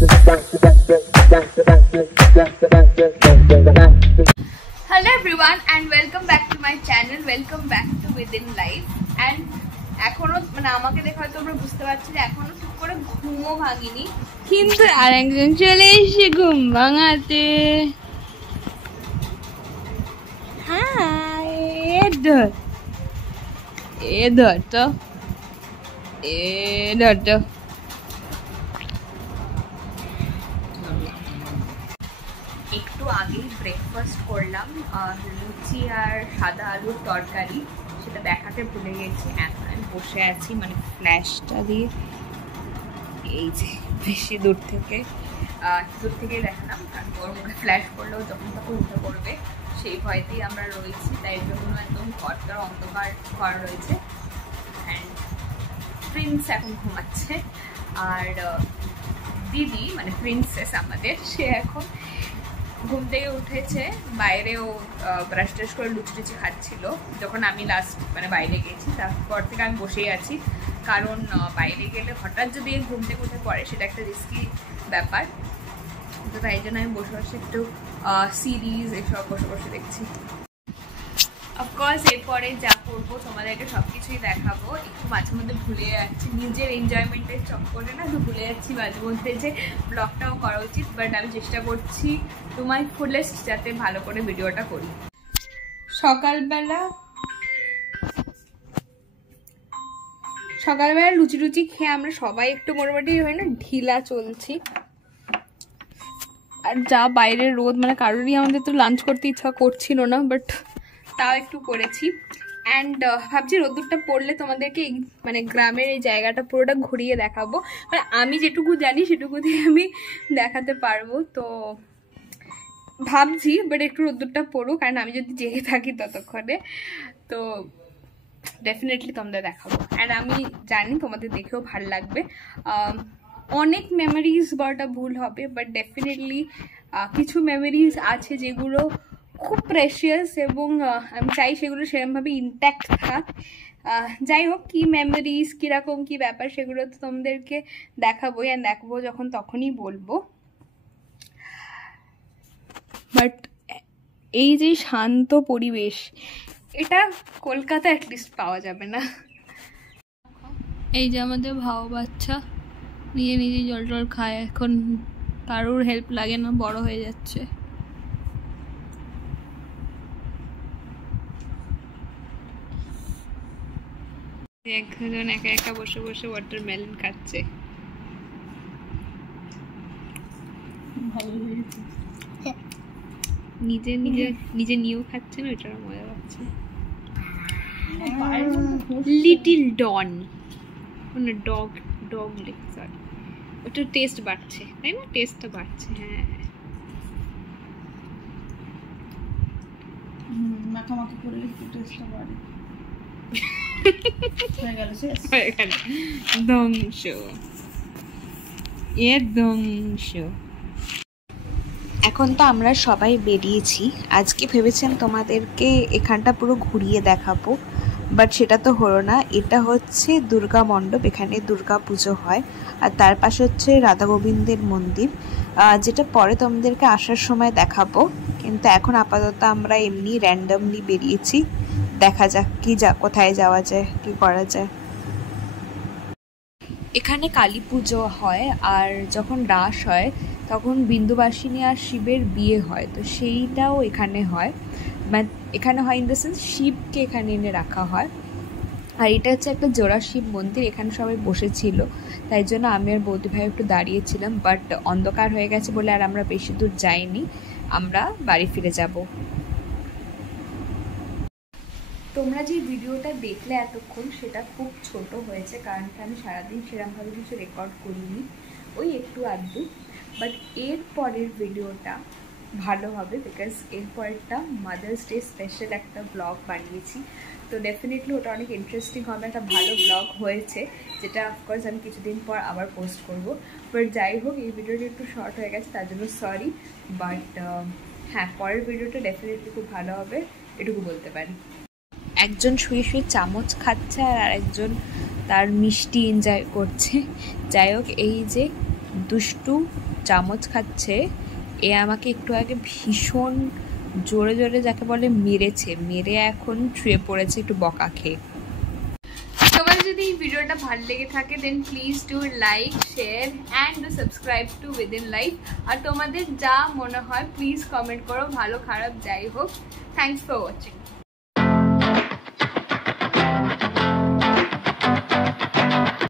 Hello everyone and welcome back to my channel. Welcome back to Within Life. And এখনো মানে আমাকে দেখে হয়তো তোমরা বুঝতে পারছো যে এখনো ঠিক করে ঘুমও ভাঙিনি, কিন্তু আরেকজন চলে এসে ঘুম ভাঙাতে। হ্যাঁ, এ ধর তো একটু আগেই ব্রেকফাস্ট করলাম, লুচি আর সাদা আলুর তরকারি, সেটা দেখাতে ভুলে গেছি। এখন আমি বসে আছি মানে ফ্ল্যাশটা দিয়ে, এই যে বেশি দূর থেকে দেখালাম, কারণ ওর মুখে ফ্ল্যাশ করলেও যখন তখন উঠে পড়বে সেই ভয়তেই আমরা রয়েছি। তাই জন্য একদম ঘরটার অন্ধকার ঘর রয়েছে। অ্যান্ড প্রিন্স এখন ঘুমাচ্ছে, আর দিদি মানে প্রিন্সেস আমাদের, সে এখন ঘুম থেকে উঠেছে। বাইরেও ব্রাশ ট্রাশ করে লুচি টুচি খাচ্ছিল যখন আমি লাস্ট মানে বাইরে গেছি। তারপর থেকে আমি বসেই আছি, কারণ বাইরে গেলে হঠাৎ যদি ঘুম থেকে উঠে পড়ে সেটা একটা রিস্কি ব্যাপার। তো তাই জন্য আমি বসে বসে একটু সিরিজ এসব বসে দেখছি। অফকোর্স এরপরে যা করবো তোমাদেরকে সব কিছুই দেখাবো। একটু মাঝে মধ্যে ভুলে যাচ্ছি, নিজের এনজয়মেন্টের চক্করে না, তো ভুলে যাচ্ছি মাঝে মধ্যে যে ব্লগটাও করা উচিত। বাট আমি চেষ্টা করছি টু মাই ফুলেস্ট যাতে ভালো করে ভিডিওটা করি। সকালবেলা লুচি টুচি খেয়ে আমরা সবাই একটু মোটামুটি হয় না ঢিলা চলছি। আর যা বাইরের রোদ, মানে কারোরই আমাদের তো লাঞ্চ করতে ইচ্ছা করছিল না, বাট তাও একটু করেছি। অ্যান্ড ভাবছি রোদ্দুরটা পড়লে তোমাদেরকে মানে গ্রামের এই জায়গাটা পুরোটা ঘুরিয়ে দেখাবো। মানে আমি যেটুকু জানি সেটুকু দিয়ে আমি দেখাতে পারবো, তো ভাবছি। বাট একটু রোদ্দুরটা পড়ুক, কারণ আমি যদি জেগে থাকি ততক্ষণে তো ডেফিনেটলি তোমাদের দেখাবো। অ্যান্ড আমি জানি তোমাদের দেখেও ভালো লাগবে। অনেক মেমোরিজ বলাটা ভুল হবে, বাট ডেফিনেটলি কিছু মেমোরিজ আছে যেগুলো খুব প্রেশিয়াস, এবং আমি চাই সেগুলো সেরকমভাবে ইনট্যাক্ট থাক। যাই হোক, কী মেমোরিজ, কীরকম কী ব্যাপার, সেগুলো তো তোমাদেরকে দেখাবোই, আর দেখবো যখন তখনই বলবো। বাট এই যে শান্ত পরিবেশ, এটা কলকাতা অ্যাটলিস্ট পাওয়া যাবে না। এই যে আমাদের ভাও বাচ্চা নিজে নিজে জল টল খায়, এখন কারোর হেল্প লাগে না, বড় হয়ে যাচ্ছে। একজন একা একা বসে বসে ওয়াটারমেলন খাচ্ছে। নিজে নিয়েও খাচ্ছে না, ওইটার মজা পাচ্ছে। লিটিল ডন, মানে ডগ লেগ, সরি, ওটা টেস্ট বাড়ছে, তাই না? টেস্টটা বাড়ছে। হ্যাঁ, মাখামাখি করলে একটু টেস্টটা বাড়ে। ধ্বংস, ধ্বংস। এখন তো আমরা সবাই বেরিয়েছি। আজকে ভেবেছেন তোমাদেরকে এখানটা পুরো ঘুরিয়ে দেখাবো, বাট সেটা তো হলো না। এটা হচ্ছে দুর্গা মণ্ডপ, এখানে দুর্গা পুজো হয়। আর তার পাশে হচ্ছে রাধা গোবিন্দের মন্দির, যেটা পরে তোমাদেরকে আসার সময় দেখাবো। কিন্তু এখন আপাতত আমরা এমনি র্যান্ডামলি বেরিয়েছি, দেখা যাক কোথায় যাওয়া যায়, কি করা যায়। এখানে কালী পুজো হয়, আর যখন রাস হয় তখন বিন্দুবাসিনী আর শিবের বিয়ে হয়, তো সেইটাও এখানে হয়। মানে এখানে হয় ইন দ্য সেন্স শিবকে এখানে এনে রাখা হয়। আর এটা হচ্ছে একটা জোড়া শিব মন্দির, এখানে সবাই বসেছিল, তাই জন্য আমি আর বৌদি ভাই একটু দাঁড়িয়েছিলাম। বাট অন্ধকার হয়ে গেছে বলে আর আমরা বেশি দূর যাইনি, আমরা বাড়ি ফিরে যাব। তোমরা যে ভিডিওটা দেখলে এতক্ষণ, সেটা খুব ছোট হয়েছে, কারণ আমি সারাদিন সেরকমভাবে কিছু রেকর্ড করিনি, ওই একটু আধটু। বাট এর পরের ভিডিওটা ভালো হবে, বিকজ এর পরেরটা মাদার্স ডে স্পেশাল একটা ব্লগ বানিয়েছি, তো ডেফিনেটলি ওটা অনেক ইন্টারেস্টিং হবে, একটা ভালো ব্লগ হয়েছে, যেটা অফকোর্স আমি কিছুদিন পর আবার পোস্ট করব। বাট যাই হোক, এই ভিডিওটা একটু শর্ট হয়ে গেছে, তার জন্য সরি। বাট হ্যাঁ, পরের ভিডিওটা ডেফিনেটলি খুব ভালো হবে, এটুকু বলতে পারি। একজন শুয়ে শুয়ে চামচ খাচ্ছে, আর আরেকজন তার মিষ্টি এনজয় করছে। যাই হোক, এই যে দুষ্টু চামচ খাচ্ছে। এ আমাকে একটু আগে ভীষণ জোরে জোরে যাকে বলে মেরেছে, মেরে এখন শুয়ে পড়েছে একটু বকা খেয়ে। তোমার যদি এই ভিডিওটা ভালো লেগে থাকে then please do like, share and do subscribe to within life. আর তোমাদের যা মনে হয় প্লিজ কমেন্ট করো, ভালো খারাপ যাই হোক। Thanks for watching.